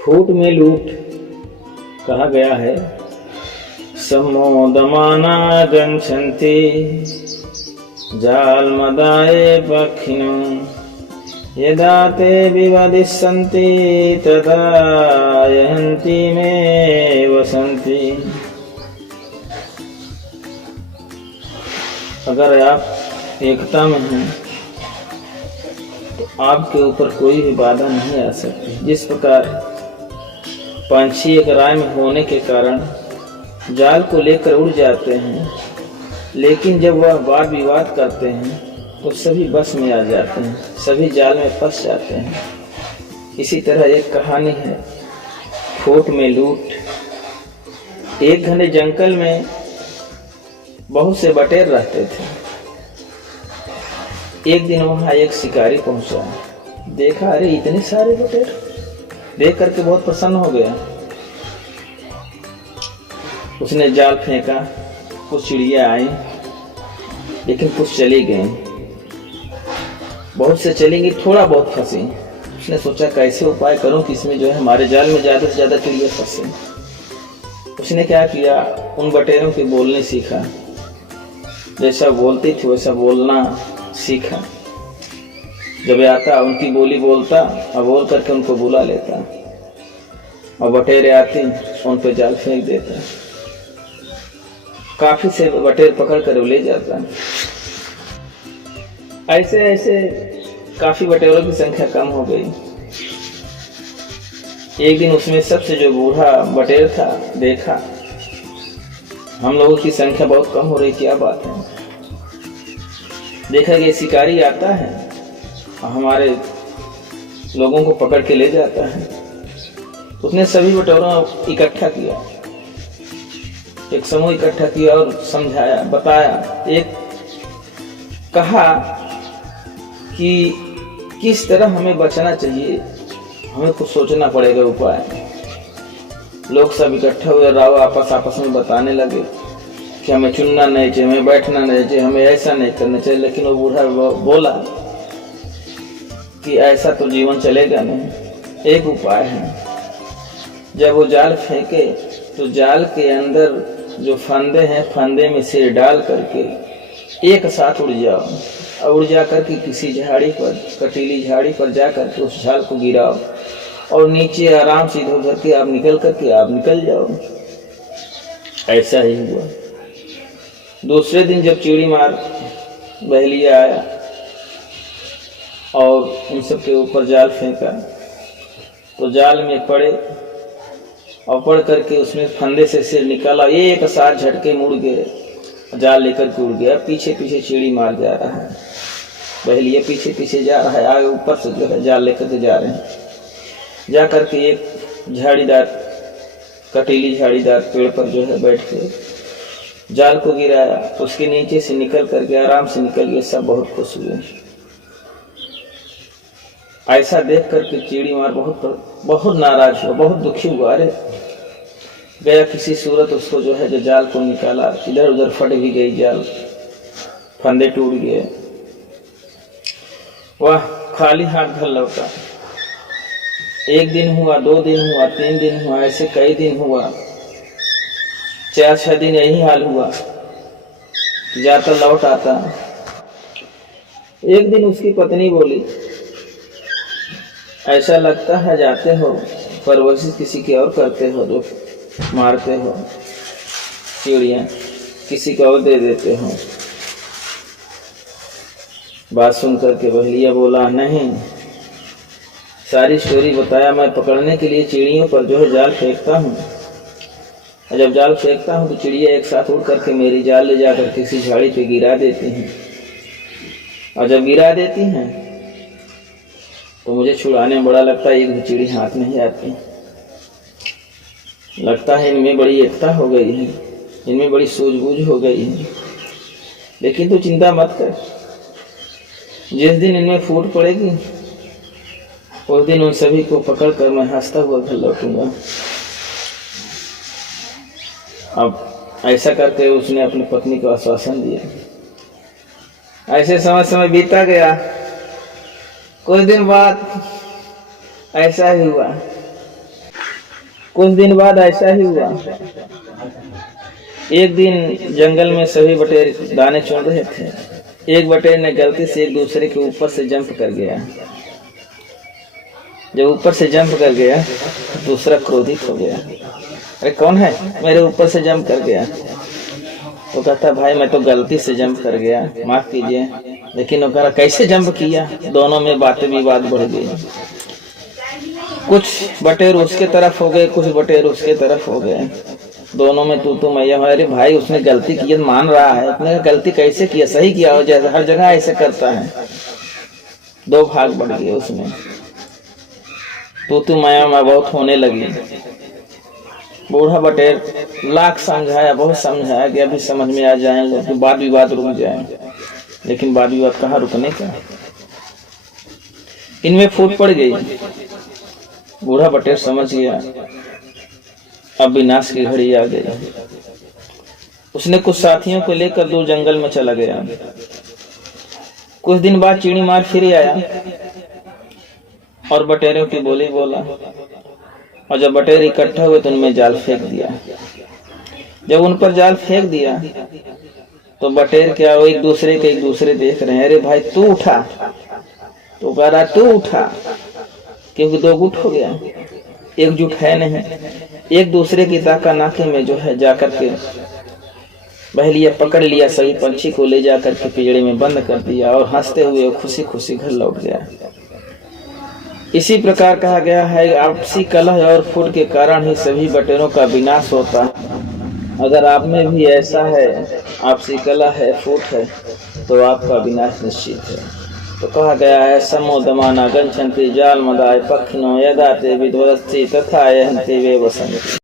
फूट में लूट कहा गया है। सम्मोदमाना गच्छन्ति जालमदाये पक्षिणो यदा ते विवदिष्यन्ति तदा यहन्ति मे वसन्ति। अगर आप एकता में हैं तो आपके ऊपर कोई भी बाधा नहीं आ सकती। जिस प्रकार पंछी एक राय में होने के कारण जाल को लेकर उड़ जाते हैं, लेकिन जब वह वाद विवाद करते हैं तो सभी बस में आ जाते हैं, सभी जाल में फंस जाते हैं। इसी तरह एक कहानी है, फूट में लूट। एक घने जंगल में बहुत से बटेर रहते थे। एक दिन वहां एक शिकारी पहुंचा, देखा अरे इतने सारे बटेर, देख करके बहुत प्रसन्न हो गया। उसने जाल फेंका, कुछ चिड़िया आई लेकिन कुछ चली गई, बहुत से चलेंगी, थोड़ा बहुत फंसी। उसने सोचा कैसे उपाय करूं कि इसमें जो है हमारे जाल में ज्यादा से ज्यादा चिड़िया फंसे। उसने क्या किया, उन बटेरों के बोलने सीखा, जैसा बोलती थी वैसा बोलना सीखा। जब आता उनकी बोली बोलता और बोल करके उनको बुला लेता, और बटेरे आती उन पर जाल फेंक देता। काफी से बटेर पकड़ कर ले जाता। ऐसे ऐसे काफी बटेरों की संख्या कम हो गई। एक दिन उसमें सबसे जो बूढ़ा बटेर था, देखा हम लोगों की संख्या बहुत कम हो रही, क्या बात है। देखा कि शिकारी आता है और हमारे लोगों को पकड़ के ले जाता है। उसने सभी बटेरों को इकट्ठा किया, एक समूह इकट्ठा किया और समझाया, बताया। एक कहा कि किस तरह हमें बचना चाहिए, हमें कुछ सोचना पड़ेगा उपाय। लोग सब इकट्ठा हुए, राव आपस में बताने लगे कि हमें चुनना नहीं चाहिए, हमें बैठना नहीं चाहिए, हमें ऐसा नहीं करना चाहिए। लेकिन वो बूढ़ा बोला कि ऐसा तो जीवन चलेगा नहीं, एक उपाय है। जब वो जाल फेंके तो जाल के अंदर जो फंदे हैं, फंदे में सिर डाल करके एक साथ उड़ जाओ, और उड़ जा करके किसी झाड़ी पर, कटीली झाड़ी पर जा करके उस जाल को गिराओ, और नीचे आराम से इधर उधर के आप निकल जाओ। ऐसा ही हुआ। दूसरे दिन जब चिड़ी मार बहेलिया आया और उन सब के ऊपर जाल फेंका, तो जाल में पड़े और पड़ करके उसमें फंदे से सिर निकाला, एक साथ झटके मुड़ गए, जाल लेकर के उड़ गया। पीछे पीछे चिड़ी मार जा रहा है, बहेलिया पीछे पीछे जा रहा है, आगे ऊपर से जो है जाल लेकर के जा रहे हैं। जा करके एक झाड़ीदार, कटीली झाड़ीदार पेड़ पर जो है बैठ के जाल को गिराया। उसके नीचे से निकल करके आराम से निकल गए। सब बहुत खुश हुए। ऐसा देख करके चिड़ी मार बहुत नाराज हुआ, बहुत दुखी हुआ। अरे गया किसी सूरत उसको जो है जो जाल को निकाला, इधर उधर फट भी गई जाल, फंदे टूट गए। वह खाली हाथ घर लौटा। एक दिन हुआ, 2 दिन हुआ, 3 दिन हुआ, ऐसे कई दिन हुआ। 4-6 दिन यही हाल हुआ, जाता लौट आता। एक दिन उसकी पत्नी बोली, ऐसा लगता है जाते हो परवरिश किसी की और करते हो, जो मारते हो चिड़िया, किसी को और दे देते हो। बात सुन करके बहेलिया बोला, नहीं, सारी स्टोरी बताया। मैं पकड़ने के लिए चिड़ियों पर जो है जाल फेंकता हूँ, और जब जाल फेंकता हूँ तो चिड़िया एक साथ उड़ करके मेरी जाल ले जाकर किसी झाड़ी पे गिरा देती हैं, और जब गिरा देती हैं तो मुझे छुड़ाने में बड़ा लगता है, एक भी चिड़ी हाथ नहीं आती। लगता है इनमें बड़ी एकता हो गई है, इनमें बड़ी सूझबूझ हो गई है। लेकिन तू चिंता मत कर, जिस दिन इनमें फूट पड़ेगी उस दिन उन सभी को पकड़ कर मैं हंसता हुआ घर लौटूंगा। अब ऐसा करके उसने अपनी पत्नी को आश्वासन दिया। ऐसे समय बीता गया। कुछ दिन बाद ऐसा ही हुआ, कुछ दिन बाद ऐसा ही हुआ। एक दिन जंगल में सभी बटेर दाने चुन रहे थे। एक बटेर ने गलती से एक दूसरे के ऊपर से जंप कर गया। जब ऊपर से जंप कर गया दूसरा क्रोधित हो गया, अरे कौन है मेरे ऊपर से जंप कर गया? वो कहता भाई मैं तो गलती से जंप कर गया, माफ कीजिए। लेकिन वो कह रहा कैसे जंप किया? दोनों में बातें विवाद बढ़ गई। कुछ बटेर उसके तरफ हो गए, कुछ बटेर उसके तरफ हो गए। दोनों में तू मैया। अरे भाई उसने गलती की मान रहा है, उसने गलती कैसे किया? सही किया हो, जैसे हर जगह ऐसे करता है। दो भाग बढ़ गए उसमें। तू मैया मैं बहुत होने लगी। बूढ़ा बटेर लाख समझाया, बहुत समझाया कि अभी समझ में आ जाएंगे कि वाद विवाद रुक जाए। लेकिन वाद विवाद कहाँ रुकने का, इनमें फूट पड़ गई। बूढ़ा बटेर समझ गया अब विनाश की घड़ी आ गई। उसने कुछ साथियों को लेकर दूर जंगल में चला गया। कुछ दिन बाद चिड़ी मार फिर आया और बटेरों की बोली बोला। और जब बटेर इकट्ठा हुए तो उनमें जाल फेंक दिया। जब उन पर जाल फेंक दिया तो बटेर क्या वो एक दूसरे देख रहे हैं। अरे भाई तू उठा, तो कह रहा तू उठा, क्योंकि दो गुट हो गया, एकजुट है नहीं। एक दूसरे की ताका नाके में जो है जाकर के बह लिया, पकड़ लिया। सभी पंछी को ले जाकर के पिंजड़े में बंद कर दिया और हंसते हुए खुशी खुशी घर लौट गया। इसी प्रकार कहा गया है आपसी कलह और फूट के कारण ही सभी बटेरों का विनाश होता है। अगर आप में भी ऐसा है, आपसी कलह है, फूट है, तो आपका विनाश निश्चित है। तो कहा गया है समोदमाना गच्छन्ति जालमदाय पक्षिणो यदा ते विध्वंसति तथा यहन्ति वे वसन्ति।